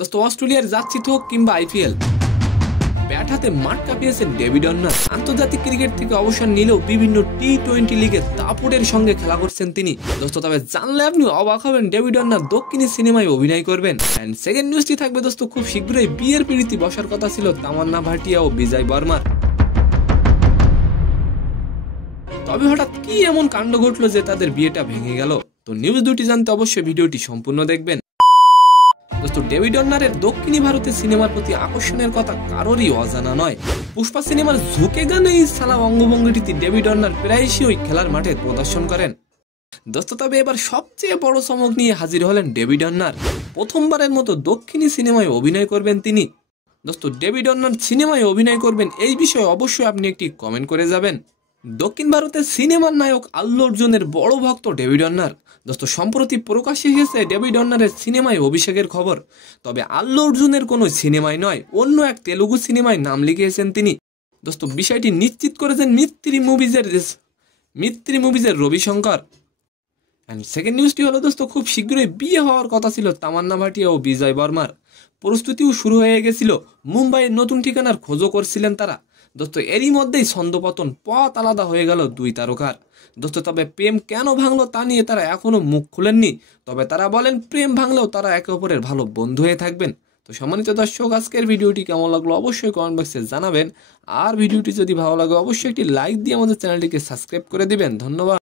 দোস্ত অস্ট্রেলিয়ার যাচ্ছিত হোক কিংবা আইপিএল, ব্যাট হাতে মাঠ কাঁপিয়েছেন ডেভিড ওয়ার্নার। আন্তর্জাতিক ক্রিকেট থেকে অবসর নিলেও বিভিন্ন টি-20 লিগে দাপটের সঙ্গে খেলা করছেন তিনি। দোস্ত তবে জানলে আপনি অবাক হবেন, ডেভিড ওয়ার্নার দক্ষিণী সিনেমায় অভিনয় করবেন। এন্ড সেকেন্ড নিউজটি থাকবে দোস্ত খুব শীঘ্রই বিয়ের পিড়িতে বসার কথা ছিল তামান্না ভাটিয়া ও বিজয় বর্মার। তবে হঠাৎ কি এমন কাণ্ড ঘটলো যে তাদের বিয়েটা ভেঙে গেল? তো নিউজ দুটি জানতে অবশ্যই ভিডিওটি সম্পূর্ণ দেখবেন। দোস্ত ডেভিড ওয়ার্নারের দক্ষিণী ভারতের সিনেমার প্রতি আকর্ষণের কথা কারোরই অজানা নয়। পুষ্পা সিনেমার ঝুঁকে গানে এই সালাম অঙ্গভঙ্গিটিতে ডেভিড ওয়ার্নার প্রায়শই ওই খেলার মাঠে প্রদর্শন করেন। দোস্ত তবে এবার সবচেয়ে বড় চমক নিয়ে হাজির হলেন ডেভিড ওয়ার্নার। প্রথমবারের মতো দক্ষিণী সিনেমায় অভিনয় করবেন তিনি। দোস্ত ডেভিড ওয়ার্নার সিনেমায় অভিনয় করবেন এই বিষয়ে অবশ্যই আপনি একটি কমেন্ট করে যাবেন। দক্ষিণ ভারতের সিনেমার নায়ক আল্লু অর্জুনের বড় ভক্ত ডেভিড ওয়ার্নার। দোস্ত সম্প্রতি প্রকাশ্যে এসেছে ডেভিড ওয়ার্নারের সিনেমায় অভিষেকের খবর। তবে আল্লু অর্জুনের কোনো সিনেমায় নয়, অন্য এক তেলুগু সিনেমায় নাম লিখিয়েছেন তিনি। দোস্ত বিষয়টি নিশ্চিত করেছেন মিত্রি মুভিজের রবিশঙ্কর। এন্ড সেকেন্ড নিউজটি হলো দোস্ত খুব শীঘ্রই বিয়ে হওয়ার কথা ছিল তামান্না ভাটিয়া ও বিজয় বর্মার। প্রস্তুতিও শুরু হয়ে গেছিল, মুম্বাইয়ের নতুন ঠিকানার খোঁজও করছিলেন তারা। দোস্ত এরই মধ্যেই ছন্দপতন, পথ আলাদা হয়ে গেল দুই তারকার। দোস্ত তবে প্রেম কেন ভাঙলো তা নিয়ে তারা এখনো মুখ খুলেননি। তবে তারা বলেন প্রেম ভাঙলেও তারা একে অপরের ভালো বন্ধু হয়ে থাকবেন। তো সম্মানিত দর্শক, আজকের ভিডিওটি কেমন লাগলো অবশ্যই কমেন্ট বক্সে জানাবেন। আর ভিডিওটি যদি ভালো লাগে অবশ্যই একটি লাইক দিয়ে আমাদের চ্যানেলটিকে সাবস্ক্রাইব করে দিবেন। ধন্যবাদ।